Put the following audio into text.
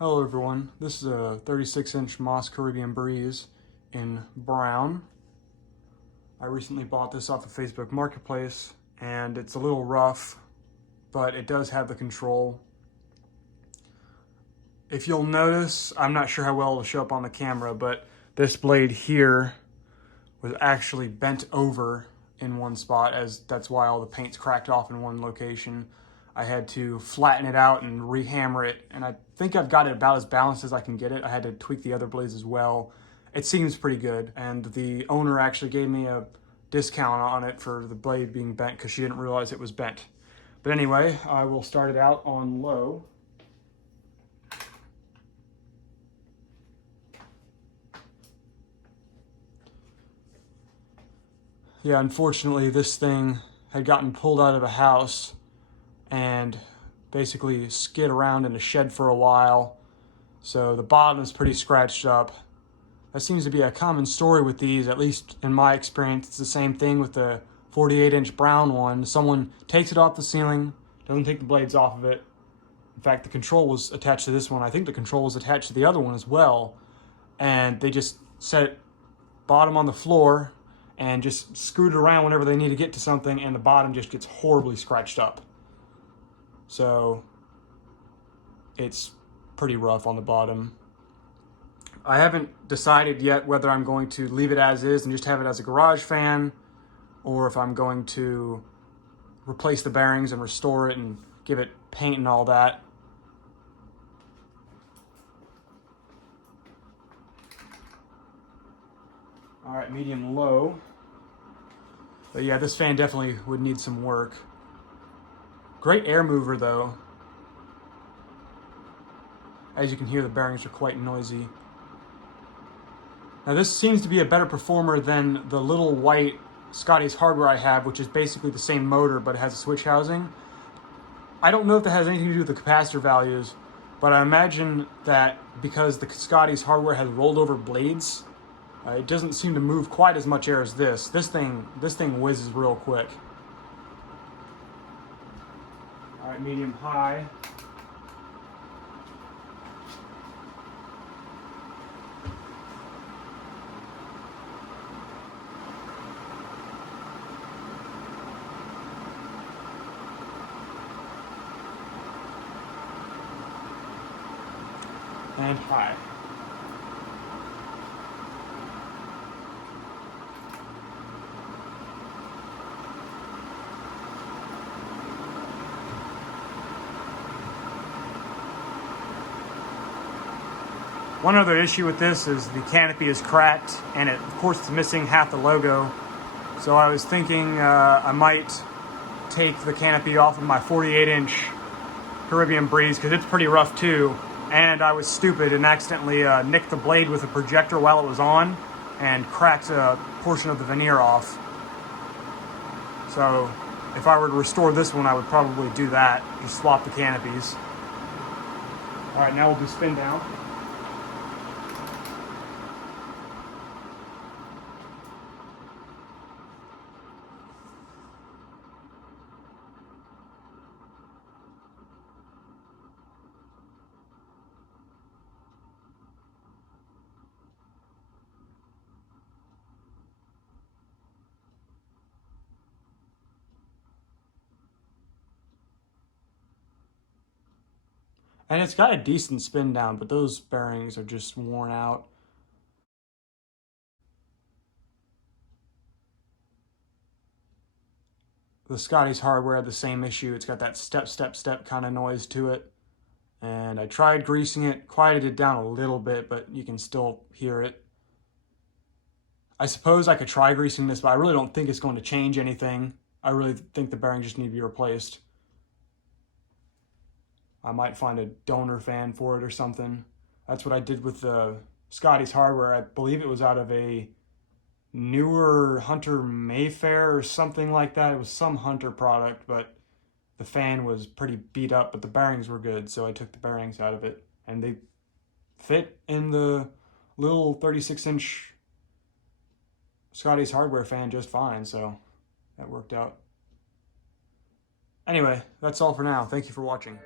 Hello everyone, this is a 36-inch Moss Caribbean Breeze in brown. I recently bought this off of Facebook Marketplace and it's a little rough, but it does have the control. If you'll notice, I'm not sure how well it'll show up on the camera, but this blade here was actually bent over in one spot, as that's why all the paint's cracked off in one location. I had to flatten it out and rehammer it, and I think I've got it about as balanced as I can get it. I had to tweak the other blades as well. It seems pretty good, and the owner actually gave me a discount on it for the blade being bent because she didn't realize it was bent. But anyway, I will start it out on low. Yeah, unfortunately this thing had gotten pulled out of a house and basically skid around in a shed for a while. So the bottom is pretty scratched up. That seems to be a common story with these, at least in my experience. It's the same thing with the 48-inch brown one. Someone takes it off the ceiling, doesn't take the blades off of it. In fact, the control was attached to this one. I think the control was attached to the other one as well. And they just set it bottom on the floor and just scoot it around whenever they need to get to something, and the bottom just gets horribly scratched up. So it's pretty rough on the bottom. I haven't decided yet whether I'm going to leave it as is and just have it as a garage fan, or if I'm going to replace the bearings and restore it and give it paint and all that. All right, medium low. But yeah, this fan definitely would need some work. Great air mover though. As you can hear, the bearings are quite noisy. Now this seems to be a better performer than the little white Scotty's Hardware I have, which is basically the same motor but it has a switch housing. I don't know if that has anything to do with the capacitor values, but I imagine that because the Scotty's Hardware has rolled over blades, it doesn't seem to move quite as much air as this. This thing whizzes real quick. All right, medium high. And high. One other issue with this is the canopy is cracked, and of course it's missing half the logo. So I was thinking I might take the canopy off of my 48-inch Caribbean Breeze because it's pretty rough too. And I was stupid and accidentally nicked the blade with a projector while it was on and cracked a portion of the veneer off. So if I were to restore this one, I would probably do that, just swap the canopies. All right, now we'll do spin down. And it's got a decent spin down, but those bearings are just worn out. The Scotty's Hardware had the same issue. It's got that step, step, step kind of noise to it. And I tried greasing it, quieted it down a little bit, but you can still hear it. I suppose I could try greasing this, but I really don't think it's going to change anything. I really think the bearings just need to be replaced. I might find a donor fan for it or something. That's what I did with the Scotty's Hardware. I believe it was out of a newer Hunter Mayfair or something like that. It was some Hunter product, but the fan was pretty beat up, but the bearings were good, so I took the bearings out of it. And they fit in the little 36-inch Scotty's Hardware fan just fine, so that worked out. Anyway, that's all for now. Thank you for watching.